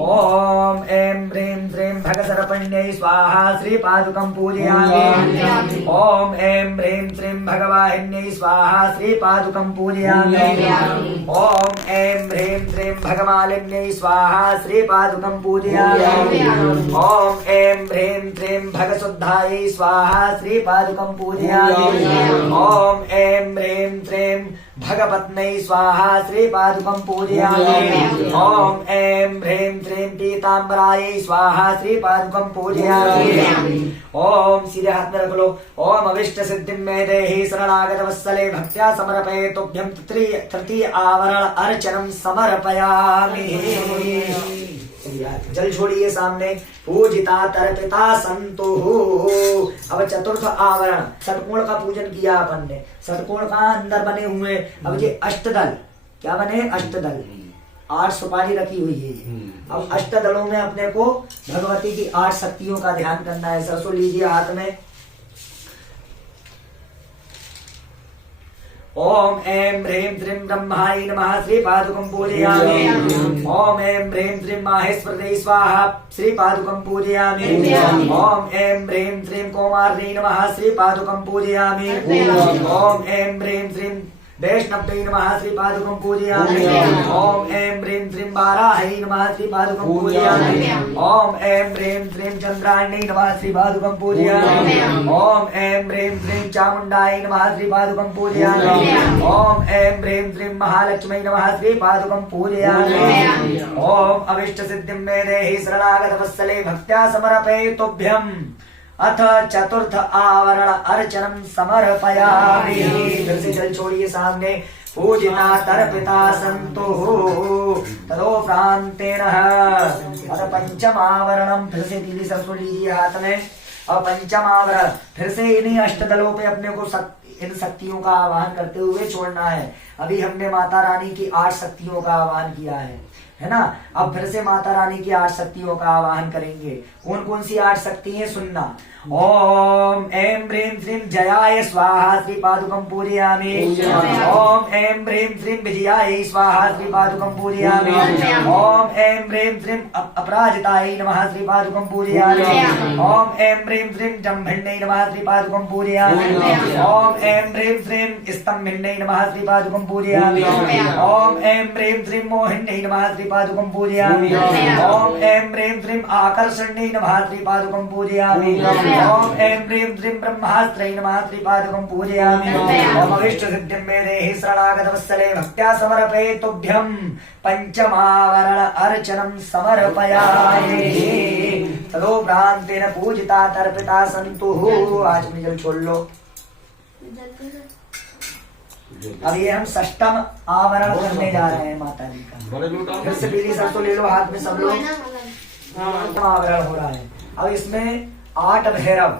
ओम ऐं ह्रीं श्रीं भगसर्पण्यै स्वाहा श्रीपादुकं पूजयामि। ओम ऐं ह्रीं श्रीं भगवाहिन्यै स्वाहा श्रीपादुकं पूजयामि। ओम ऐं ह्रीं श्रीं भगमालिन्यै स्वाहा श्रीपादुकं पूजयामि। ओम ऐं ह्रीं श्रीं भगशुद्धायै स्वाहा श्रीपादुकं पूजयामि। ओम ऐं ह्रीं श्रीं भगपत्न्यै स्वाहा श्रीपादुकं पूजयामि। ओम ऐं ह्रीं श्रीं पीताम्बरायै स्वाहा श्रीपादुकं पूजयामि। ओम सीधे हाथ में रख लो। ओम अविष्ट सिद्धिं मे देहि शरणागत वत्सले भक्त्या समर्पये तुभ्यं तृतीय आवरण अर्चनं समर्पयामि। जल छोड़िए सामने। पूजिता तर्पिता संतु। अब चतुर्थ आवरण षटकोण का पूजन किया अपन ने। षटकोण का अंदर बने हुए अब ये अष्टदल क्या बने? अष्टदल 8 सुपारी रखी हुई है। अब अष्टदलों में अपने को भगवती की 8 शक्तियों का ध्यान करना है। सरसों लीजिए हाथ में। ओम ऐं ह्रीं श्रीं ब्रह्माय नमः श्रीपादुकं पूजयामि। ओम ऐं ह्रीं श्रीं माहेश्वरयै स्वाहा श्रीपादुकं पूजयामि। ओम ऐं ह्रीं श्रीं कौमार्यै नमः श्रीपादुकं पूजयामि। ओम ऐं ह्रीं श्रीं वैष्णव्यै नमः श्रीपादुकं पूजयामि। ओम ऐं ह्रीं श्रीं वाराह्यै नमः श्रीपादुकं पूजयामि। ओम ऐं ह्रीं श्रीं चन्द्रायण्यै नमः श्रीपादुकं पूजयामि। ओम ऐं ह्रीं श्रीं चामुण्डायै नमः श्रीपादुकं पूजयामि। ओम ऐं ह्रीं श्रीं महालक्ष्म्यै नमः श्रीपादुकं पूजयामि। ओम अभीष्ट सिद्धिं मे देहि शरणागत वत्सले भक्त्या समर्पये तुभ्यं अथ चतुर्थ आवरण अर्चनं समर्पयामि। फिर से जल छोड़िए सामने। पूजिता तर्पिता संतु तदोपरांतेन अथ पंचमावरणम। फिर से पीली सरसों लीजिए हाथ में। और पंचमावरण फिर से इन्हीं अष्टदलों पे अपने को इन शक्तियों का आवाहन करते हुए छोड़ना है। अभी हमने माता रानी की 8 शक्तियों का आवाहन किया है ना। अब फिर से माता रानी की 8 शक्तियों का आवाहन करेंगे। कौन कौन सी 8 शक्ति हैं सुनना। ओम ऐं ह्रीं श्रीं जयाय स्वाहा श्रीपादुकं पूजयामि। ओम ऐं ह्रीं श्रीं विजयाय स्वाहा श्रीपादुकं पूजयामि। ओम ऐं ह्रीं श्रीं अपराजिताय नमः श्रीपादुकं पूजयामि। ओम ऐं ह्रीं श्रीं जम्भिन्यै नमः श्रीपादुकं पूजयामि। ओम ऐं ह्रीं श्रीं स्तम्भिन्यै नमः श्रीपादुकं पूजयामि। ओम ऐं ह्रीं श्रीं मोहिन्यै नमः श्रीपादुकं पूजयामि। ओम ऐं ह्रीं श्रीं आकर्षण्यै नमः श्रीपादुकं पूजयामि। ओम ऐं ह्रीं श्रीं ब्रह्मास्त्रै नमः श्रीपादुकं पूजयामि। ओम अभीष्ट सिद्धिं मे देहि शरणागत वत्सले भक्त्या समर्पये तुभ्यं पंचमावरण अर्चनं समर्पयामि। तदोपरांतेन पूजिता तर्पिता संतु। आज में जल छोड़ लो। अब ये हम षष्ठम आवरण करने जा रहे हैं माता जी का। फिर से पीली सरसों ले लो हाथ में सब लोग। आवरण हो रहा है। अब इसमें 8 भैरव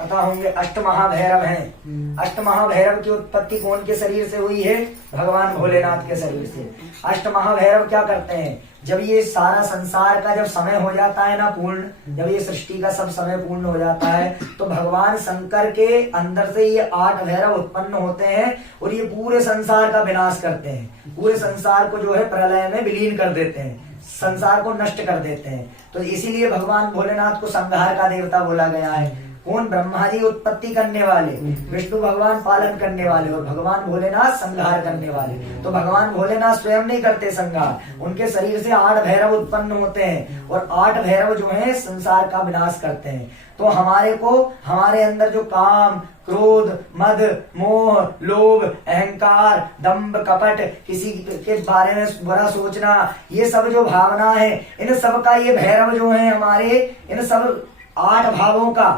पता होंगे। अष्ट महाभैरव हैं। अष्ट महाभैरव की उत्पत्ति कौन के शरीर से हुई है? भगवान भोलेनाथ के शरीर से। अष्ट महाभैरव क्या करते हैं? जब ये सारा संसार का जब समय हो जाता है ना पूर्ण, जब ये सृष्टि का सब समय पूर्ण हो जाता है तो भगवान शंकर के अंदर से ये 8 भैरव उत्पन्न होते हैं और ये पूरे संसार का विनाश करते हैं। पूरे संसार को जो है प्रलय में विलीन कर देते हैं, संसार को नष्ट कर देते हैं। तो इसीलिए भगवान भोलेनाथ को संहार का देवता बोला गया है। कौन? ब्रह्मा जी उत्पत्ति करने वाले, विष्णु भगवान पालन करने वाले और भगवान भोलेनाथ संहार करने वाले। तो भगवान भोलेनाथ स्वयं नहीं करते संहार, उनके शरीर से 8 भैरव उत्पन्न होते हैं और 8 भैरव जो है संसार का विनाश करते हैं। तो हमारे अंदर जो काम, क्रोध, मद, मोह, लोभ, अहंकार, दंभ, कपट, किसी के बारे में बुरा सोचना, ये सब जो भावना है, इन सब का ये भैरव जो है हमारे, इन सब 8 भावों का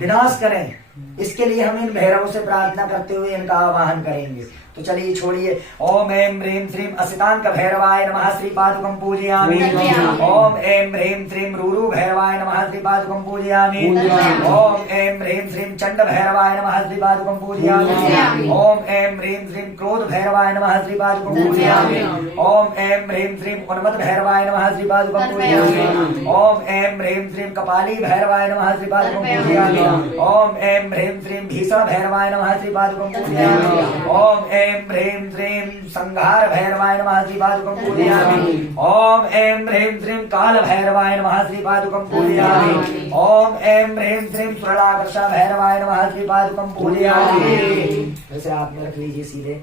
विनाश करें। इसके लिए हम इन भैरवों से प्रार्थना करते हुए इनका आवाहन करेंगे। तो चलिए छोड़िए। ओम ऐं ह्रीं श्रीं असितांक भैरवाय नमः श्रीपादुकं पूजयामि। ओम ऐं ह्रीं श्रीं रूरू भैरवाय नमः श्रीपादुकं पूजयामि। ओम ऐं ह्रीं श्रीं चंड भैरवाय नमः श्रीपादुकं पूजयामि। ओम ऐं ह्रीं श्रीं क्रोध भैरवाय नमः श्रीपादुकं पूजयामि। ओम ऐं ह्रीं श्रीं उन्मत्त भैरवाय नमः श्रीपादुकं पूजयामि। ओम ऐं ह्रीं श्रीं कपाली भैरवाय नमः श्रीपादुकं पूजयामि। ओम ऐं ह्रीं श्रीं भीषण भैरवाय नमः श्रीपादुकं पूजयामि। ओम ऐं ऐं ह्रीं श्रीं संहार भैरवाय नमः श्रीपादुकं पूजयामि। ओम ऐं ह्रीं श्रीं काल भैरवाय नमः श्रीपादुकं पूजयामि। ओम ऐं ह्रीं श्रीं स्वर्णाकर्ष भैरवाय नमः श्रीपादुकं पूजयामि। वैसे आप में रख लीजिए सीधे।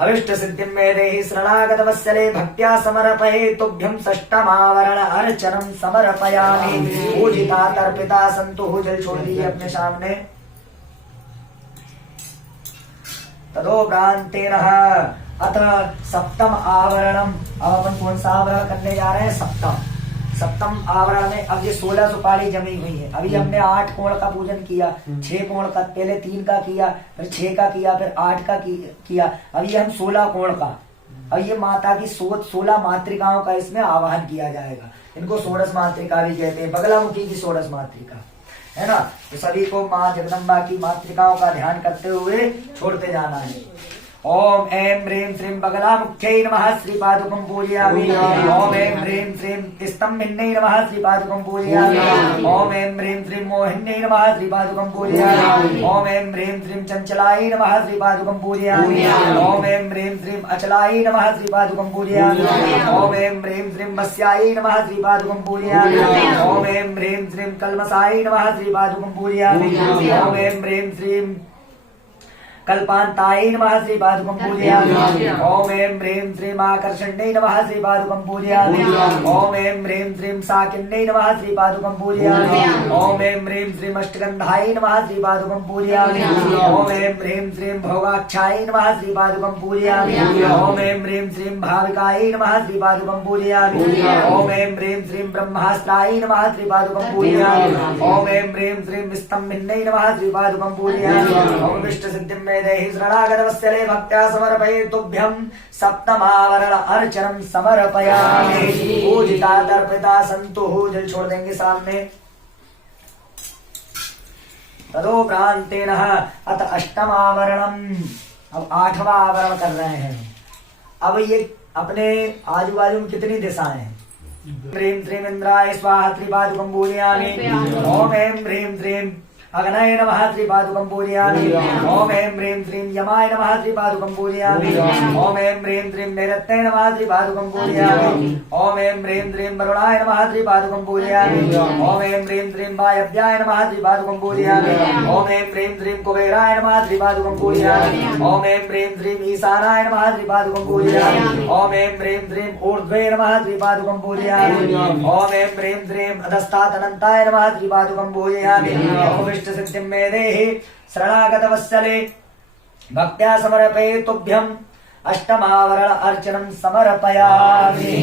अविष्ट सिद्धिं मे देहि शरणागत वत्सले भक्त्या समर्पये तुभ्यं षष्ठमावरण अर्चनम समर्पयामि। पूजिता तर्पिता संतु। जल छोड़ दीजिए अपने सामने। तदोप्रांतेन अथ सप्तम आवरणम। अब अपन कौन सा आवरण करने जा रहे हैं? सप्तम आवरण में अब ये 16 सुपारी जमी हुई है। अभी हमने 8 कोण का पूजन किया, 6 कोण का, पहले 3 का किया, फिर 6 का किया, फिर 8 का किया। अब ये हम 16 कोण का, अब ये माता की 16 मातृकाओं का इसमें आवाहन किया जाएगा। इनको षोडश मातृका भी कहते हैं, बगलामुखी की षोडश मातृका, है ना। तो सभी को माँ जगदम्बा की मातृकाओं का ध्यान करते हुए छोड़ते जाना है। ओम ऐं ह्रीं श्रीं बगलामुख्यै नमः श्रीपादुकं पूजयामि। ओम ऐं ह्रीं श्रीं स्तम्भिन्यै नमः श्रीपादुकं पूजयामि। ओम ऐं ह्रीं श्रीं मोहिन्यै नमः श्रीपादुकं पूजयामि। ओम ऐं ह्रीं श्रीं चंचलायै नमः श्रीपादुकं पूजयामि। ओम ऐं ह्रीं श्रीं अचलायै नमः श्रीपादुकं पूजयामि। ओम ऐं ह्रीं श्रीं मत्स्यायै नमः श्रीपादुकं पूजयामि। ओम ऐं ह्रीं श्रीं कल्मषायै नमः श्रीपादुकं पूजयामि। ओम ऐं ह्रीं श्रीं कल्पान्तायै नमः श्रीपादुकं पूजयामि। ओम ऐं ह्रीं श्रीं आकर्षण्यै नमः श्रीपादुकं पूजयामि। ओम ऐं ह्रीं श्रीं साकिन्यै नमः श्रीपादुकं पूजयामि। ओम ऐं ह्रीं श्रीं अष्टगन्धायै नमः श्रीपादुकं पूजयामि। ओम ऐं ह्रीं श्रीं भोगाक्षायै नमः श्रीपादुकं पूजयामि। ओम ऐं ह्रीं श्रीं भाविकायै नमः श्रीपादुकं पूजयामि। ओम ऐं ह्रीं श्रीं ब्रह्मास्त्रायै नमः श्रीपादुकं पूजयामि। ओम ऐं ह्रीं श्रीं स्तम्भिन्यै नमः श्रीपादुकं पूजयामि। ओम इष्ट सिद्धिं देहि शरणागत वत्सले भक्त्या समर्पये तुभ्यं सप्तमावरण अर्चनम समर्पयामि। पूजिता तर्पिता संतु। जल छोड़ देंगे सामने। तदोप्रांतेन अथ अष्टमावरणम। अब 8वां आवरण कर रहे हैं। अब ये अपने आजू बाजू में कितनी दिशाएं हैं? ह्रीं श्रीं इंद्राय स्वाहा श्रीपादुकं पूजयामि। ओम ऐं ह्रीं श्रीं अग्नये नमः श्रीपादुकं पूजयामि। ओम ऐं ह्रीं श्रीं यमाय नमः श्रीपादुकं पूजयामि। ओम ऐं ह्रीं श्रीं नैऋत्ये नमः श्रीपादुकं पूजयामि। ओम ऐं ह्रीं श्रीं वरुणाय नमः श्रीपादुकं पूजयामि। ओम ऐं ह्रीं श्रीं वायव्याय नमः श्रीपादुकं पूजयामि। ओम ऐं ह्रीं श्रीं कुबेराय नमः श्रीपादुकं पूजयामि। ओम ऐं ह्रीं श्रीं ईशानाय नमः श्रीपादुकं पूजयामि। ओम ऐं ह्रीं श्रीं ऊर्ध्वे नमः श्रीपादुकं पूजयामि। ओम ऐं ह्रीं श्रीं अधस्तात् अनन्ताय नमः श्रीपादुकं पूजयामि। सिद्धिं मे देहि शरणागत वत्सले भक्त्या समर्पये तुभ्यं अष्टमावरण अर्चनम समर्पयामि।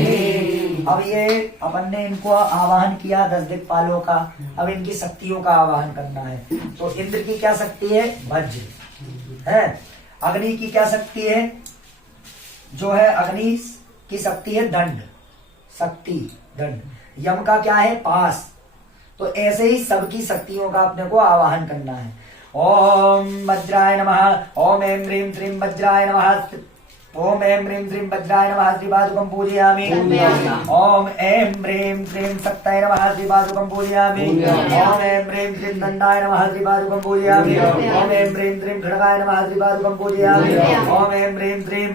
अब ये अपन ने इनको आवाहन किया 10 दिक्पालों का। अब इनकी शक्तियों का आवाहन करना है। तो इंद्र की क्या शक्ति है? वज्र है। अग्नि की क्या शक्ति है? जो है अग्नि की शक्ति है दंड, शक्ति दंड। यम का क्या है? पास। तो ऐसे ही सबकी शक्तियों का अपने को आवाहन करना है। ओम वज्राय नमः। ओम ऐं ह्रीं श्रीं वज्राय नमः। ओम ऐं ह्रीं श्रीं वज्राय नमः श्रीपादुकं पूजयामि। ओम ऐं ह्रीं श्रीं शक्तये नमः श्रीपादुकं पूजयामि। ओम ऐं ह्रीं श्रीं दंडाय नमः श्रीपादुकं पूजयामि। ओम ऐं ह्रीं श्रीं खड्गाय नमः श्रीपादुकं पूजयामि। ओम ऐं ह्रीं श्रीं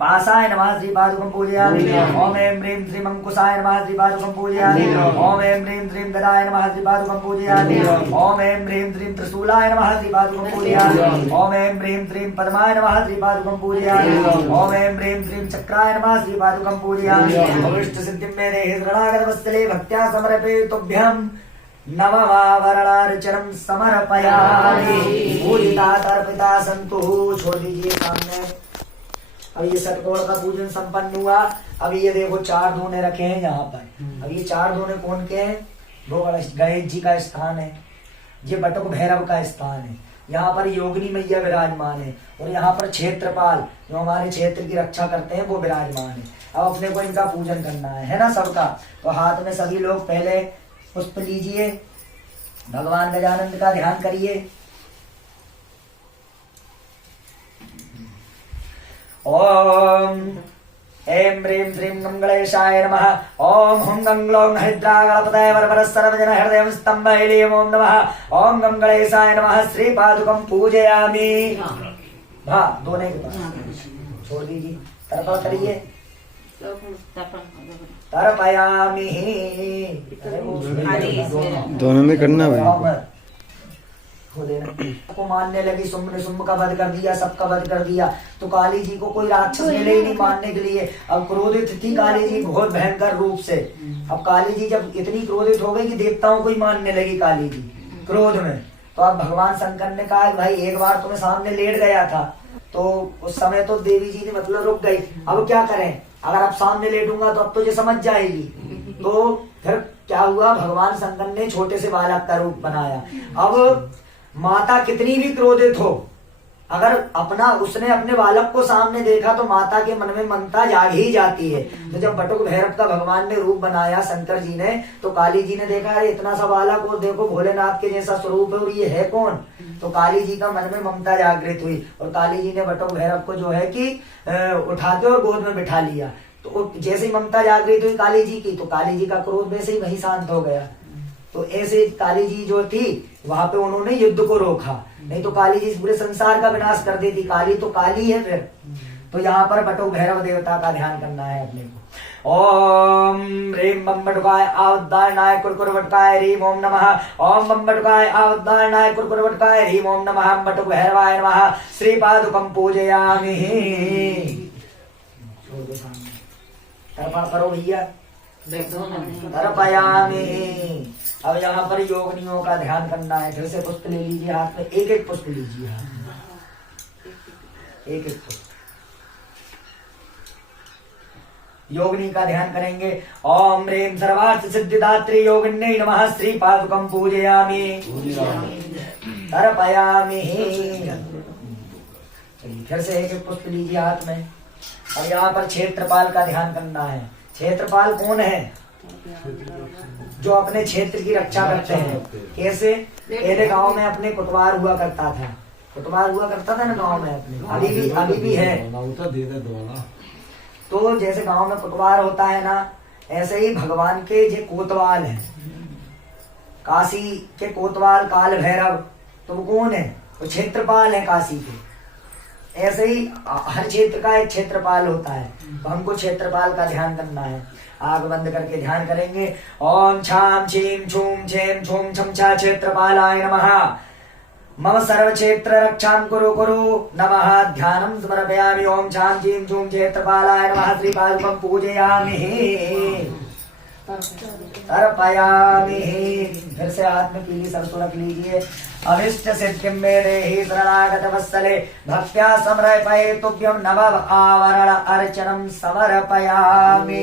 पासाय नमः श्रीपादुकं पूजयामि। ओम ऐं ह्रीं श्रीं अंकुशाय नमः श्रीपादुकं पूजयामि। ओम ऐं ह्रीं श्रीं गदाय नमः श्रीपादुकं पूजयामि। ओम ऐं ह्रीं श्रीं त्रिशूलाय नमः श्रीपादुकं पूजयामि। ओम ऐं ह्रीं श्रीं पद्माय नमः श्रीपादुकं पूजयामि। ओम ऐं ह्रीं श्रीं चक्राय नमः श्रीपादुकं पूजयामि। अभीष्ट सिद्धिं मे देहि शरणागत वत्सले भक्त्या समर्पये तुभ्यं नवमावरणार्चनम समर्पयामि। पूजिता तर्पिता संतु। छोड़ दीजिए सामने। अब ये षटकोण का पूजन संपन्न हुआ। अब ये देखो 4 दोने रखे हैं यहाँ पर। अब ये 4 दोने कौन के हैं? वो गणेश जी का स्थान है। ये बटुक भैरव का स्थान है। यहाँ पर योगिनी मैया विराजमान है। और यहाँ पर क्षेत्रपाल जो हमारे क्षेत्र की रक्षा करते हैं वो विराजमान है। अब अपने को इनका पूजन करना है ना सबका। तो हाथ में सभी लोग पहले पुष्प लीजिए। भगवान गजानंद का ध्यान करिए। ओम ऐं ह्रीं श्रीं गंगणेशाय नमः। ओम हुं गंग्लौं हरिद्रागणपतये वरवरस्सर्वजन हृदयं स्तम्भैलीं ओम नमः। ओम गंगणेशाय नमः। श्रीपादुकं पूजयामि। हाँ दोनों के पास छोड़ दीजिए, तर्पण करिए। तर्पयामि, दोनों में करना भाई। को मानने लगी, शुंभ ने शुंभ का वध कर दिया, सबका वध कर दिया। तो काली जी को कोई राक्षस मिले ही नहीं मारने के लिए। अब क्रोधित थी काली जी बहुत भयंकर रूप से। अब काली जी जब इतनी क्रोधित हो गई कि देवताओं को ही मानने लगी काली जी क्रोध में। तो अब भगवान शंकर ने कहा भाई एक बार तुम्हें सामने लेट गया था, तो उस समय तो देवी जी ने मतलब रुक गई। अब क्या करें, अगर अब सामने लेटूंगा तो अब तुझे समझ जाएगी। तो फिर क्या हुआ, भगवान शंकर ने छोटे से बालक का रूप बनाया। अब माता कितनी भी क्रोधित हो, अगर उसने अपने बालक को सामने देखा तो माता के मन में ममता जाग ही जाती है। तो जब बटुक भैरव का भगवान ने रूप बनाया शंकर जी ने, तो काली जी ने देखा अरे इतना सा बालक और देखो भोलेनाथ के जैसा स्वरूप है और ये है कौन। तो काली जी का मन में ममता जागृत हुई और काली जी ने बटुक भैरव को जो है कि उठा के और गोद में बिठा लिया। तो जैसे ही ममता जागृत हुई काली जी की, तो काली जी का क्रोध वैसे ही वही शांत हो गया। तो ऐसे काली जी जो थी वहां पे उन्होंने युद्ध को रोका, नहीं तो काली जी पूरे संसार का विनाश कर देती। काली तो काली है फिर। तो यहाँ पर बटुक भैरव देवता का ध्यान करना है अपने को। ओम ह्रीम बम बटुकाय आवदारणाय कुरकुर बटुकाय ह्रीम ओम नमः। ओम बम बटुकाय आवदारणाय कुरकुर बटुकाय ह्रीम ओम नमः। बटुक भैरवाय नमः। श्री पादुकं पूजयामि। तर्पण करो भैया। तर्पयामि। अब यहाँ पर योगिनियों का ध्यान करना है। फिर से पुष्प ले लीजिए हाथ में, एक एक पुष्प लीजिए हाथ में, एक एक पुष्प। योगिनी का ध्यान करेंगे। ओम ह्रीं सर्वार्थ सिद्धिदात्री योगिन्यै नमः। श्री पादुकं पूजयामि। तर्पयामि। चलिए फिर से एक एक पुष्प लीजिए हाथ में। अब यहाँ पर क्षेत्रपाल का ध्यान करना है। क्षेत्रपाल कौन है, जो अपने क्षेत्र की रक्षा करते हैं। कैसे, पहले गांव में अपने कुटवार हुआ करता था, कुटवार हुआ करता था ना गांव में अपने, अभी भी है। तो जैसे गांव में कुटवार होता है ना, ऐसे ही भगवान के जो कोतवाल है, काशी के कोतवाल काल भैरव, तो वो कौन है, वो क्षेत्रपाल है काशी के। ऐसे ही हर क्षेत्र का एक क्षेत्रपाल होता है। तो हमको क्षेत्रपाल का ध्यान करना है। आग बंद करके ध्यान करेंगे। ओम छाम छीम छूम छेम छूम छम छा क्षेत्रपालाय नमः। मम सर्व क्षेत्र रक्षां कुरु कुरु नमः। ध्यानं समर्पयामि। ओम छाम छीम छूम क्षेत्रपालाय नमः। श्री पादुकं पूजयामि। तर्पयामि। फिर से हाथ में पीली सरसों रख लीजिए। अभिष्ट सिद्धिं मे देहि शरणागत वत्सले भक्त्या समर्पयेतुभ्यं नव आवरण अर्चनं समर्पयामि।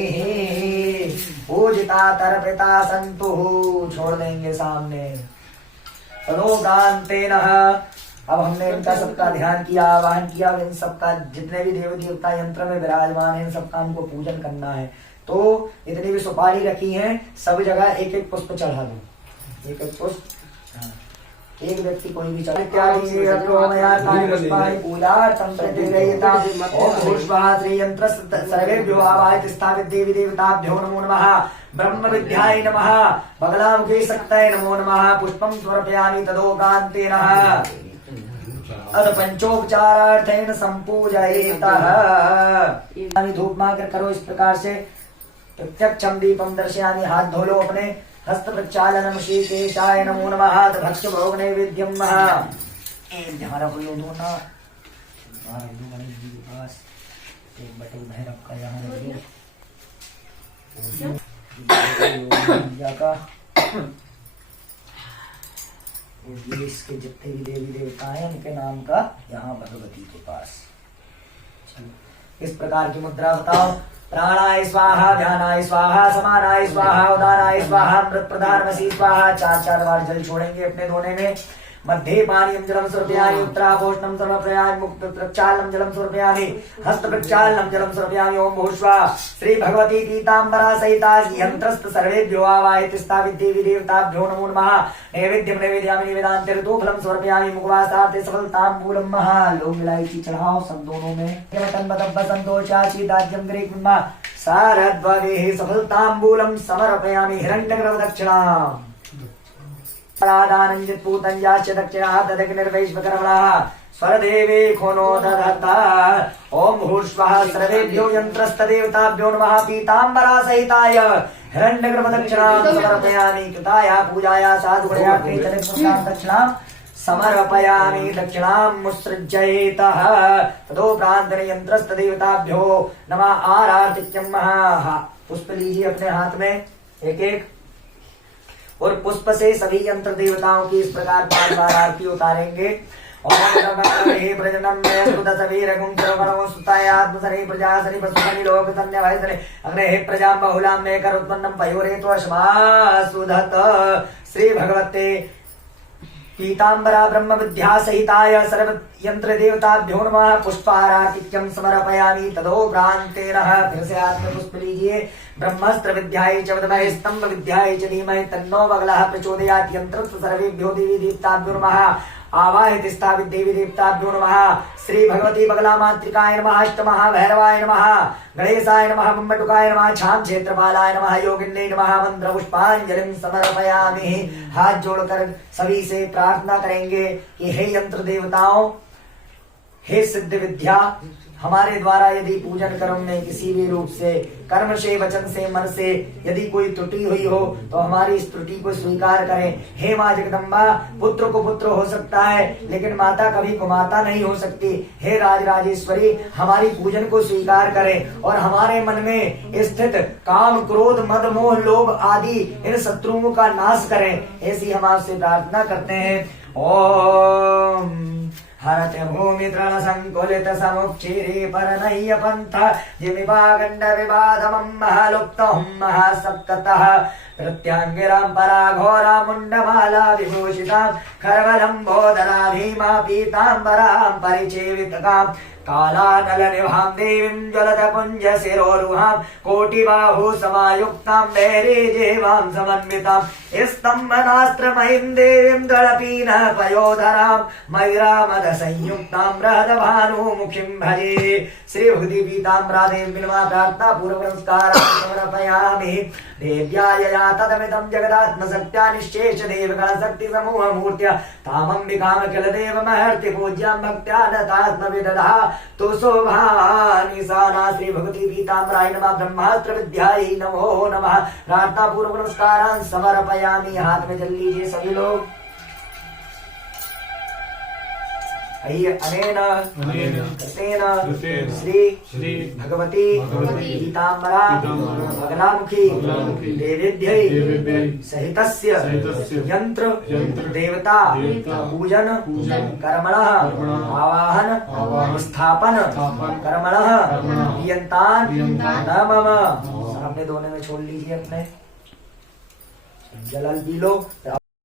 पूजिता तर्पिता सन्तु। छोड़ देंगे सामने। रोगान्तेन। अब हमने इनका सबका ध्यान किया, आवाहन किया। इन सबका जितने भी देव देवता यंत्र में विराजमान है, इन सबका हमको पूजन करना है। तो इतनी भी सुपारी रखी है, सब जगह एक एक पुष्प चढ़ा दो, एक एक पुष्प। एक व्यक्ति कोई भी चढ़ा। सर्वेभ्यो आवाहयति स्थापित देवी देवताभ्यो नमो नमः। ब्रह्म विद्याय नमः। बगलामुखे शक्तये नमो नमः। पुष्पं समर्पयामि तदोकान्तेन। अथ पंचोपचारार्थेन संपूजयेतः। धूप मार्ग करो इस प्रकार से। प्रत्यक्षं दीपं दर्शयामि। हाथ धो लो अपने। हस्त प्रक्षालनम श्री केशाय नमो नमः। भक्ष्य भोग नैवेद्यम हमारा कोई दो ना पास एक बटुक भैरव का यहाँ का ये इसके जितने भी देवी देवता हैं उनके नाम का यहाँ भगवती के पास। इस प्रकार की मुद्रा बताओ। प्राणाय स्वाहा, ध्यानाय स्वाहा, समानाय स्वाहा, उदानाय स्वाहा, मृत प्रधानमसी स्वाहा। 4 बार जल छोड़ेंगे अपने धोने में। मध्ये पानीयं जलं समर्पयामि। उत्तरापोष्णं समर्पयामि। मुक्त प्रक्षालनं जलं समर्पयामि। हस्त प्रक्षालनं जलं समर्पयामि। ओम भूष्वा श्री भगवती पीतांबरा सहिता यंत्रस्त सर्वेभ्यो आवाहयति स्थापित देवी देवताभ्यो नमो नमः। नैवेद्यं नैवेद्यामि। निवेदान्ते ऋतुफलं समर्पयामि। मुखवासार्थे सफलताम्बूलं महा। लोग इलायची चढ़ाओ सब दोनों में। संतोषाची दाज्यं ग्रीक्मा सारद्ववेः सफलताम्बूलं समर्पयामि। हिरण्यगर्भ दक्षिणाम्। पूतंजाश्च दक्षिणः तदग्निर्वैश्वकर्मणः स्वरदेवे खोनो दधता ओम भूर्श्वः सर्वेभ्यो यंत्रस्तदेवताभ्यो नमः पीताम्बरा सहिताय हिरण्यगर्भदक्षिणां समर्पयामि कृताया पूजाया साधुगणया कृतनिपुष्टां दक्षिणां समर्पयामि दक्षिणां मुत्सृज्येतः तदोपरांत यंत्रस्तदेवताभ्यो नमः आरार्तिक्यं महा पुष्प लीजिए अपने हाथ में एक एक और पुष्प से सभी यंत्र देवताओं की इस प्रकार 5 बार आरती उतारेंगे। प्रजनम अग्ने प्रजा बहुलां मे कर उत्पन्नम पयोरेतो सुधत श्री भगवते पीताम्बरा ब्रह्म विद्या सहिताय सर्व यंत्र देवताभ्यो नमः पुष्पारातिक्यं समर्पयामि तदोपरांतेन फिर से हाथ में पुष्प लीजिए ब्रह्मास्त्र विद्यायै च विद्महे स्तंभ विद्यायै च धीमहि तन्नो बगलः प्रचोदयात् यंत्रस्य सर्वेभ्यो देवी देवताभ्यो नमः आवाहित स्थापित देवी देवताभ्यो नमः श्री भगवती बगला मातृकाय नमः अष्टमहा भैरवाय नमः गणेशाय नमः बम्बटुकाय नमः छाम क्षेत्रपालाय नमः योगिन्यै नमः मंत्र पुष्पांजलिं समर्पयामि। हाथ जोड़कर सभी से प्रार्थना करेंगे कि हे यंत्र देवताओं, हे सिद्ध विद्या, हमारे द्वारा यदि पूजन कर्म में किसी भी रूप से कर्म से वचन से मन से यदि कोई त्रुटि हुई हो तो हमारी इस त्रुटि को स्वीकार करें। हे माँ जगदम्बा, पुत्र को पुत्र हो सकता है लेकिन माता कभी कुमाता नहीं हो सकती। हे राजराजेश्वरी, हमारी पूजन को स्वीकार करें और हमारे मन में स्थित काम क्रोध मद मोह लोभ आदि इन शत्रुओं का नाश करें। ऐसी हम आपसे प्रार्थना करते हैं। ओम हरत भूमि तृण संकुलित समुक्षीरे परनय्य पंथ जिमिवागंड विवादमं महालुप्तहं महासप्ततः प्रत्यांगिरां पराघोरा मुंडमाला विभूषितां खरवलंबोदरा भीमा पीतांबरां परिचेवितकां कालानल निभां देवीं ज्वलत पुंज शिरोरुहां कोटिबाहु समायुक्तां वैरेजेवां समन्वितां स्तंभनास्त्रमयीं देवीं दळपीन पयोधरां मयूरामद संयुक्तां बृहद्भानुमुखीं भजे। श्री भगवती पीताम्बरा देवी नमः प्रार्थना पूर्व नमस्कारां समर्पयामि। देव्याय या तदमिदं जगदात्मशक्त्या निश्चेष देवगण शक्ति समूह मूर्त्या तामंबिकामखिल देव महर्ति पूज्यां भक्त्या नतात्मविदधा तो शोभानि साना। श्री भगवती पीताम्बराय नमः ब्रह्मास्त्र विद्यायै नमो नमः प्रार्थना पूर्व नमस्कारां समर्पयामि। हाथ में जल लीजिए सभी लोग। अनेन कृतेन श्री भगवती पीताम्बरा बगलामुखी देवीभ्यै सहितस्य यंत्र देवता पूजन कर्मणः आवाहन स्थापन कर्मणः नियंतान न मम। सामने दोनों में छोड़ लीजिए अपने जल पी लो।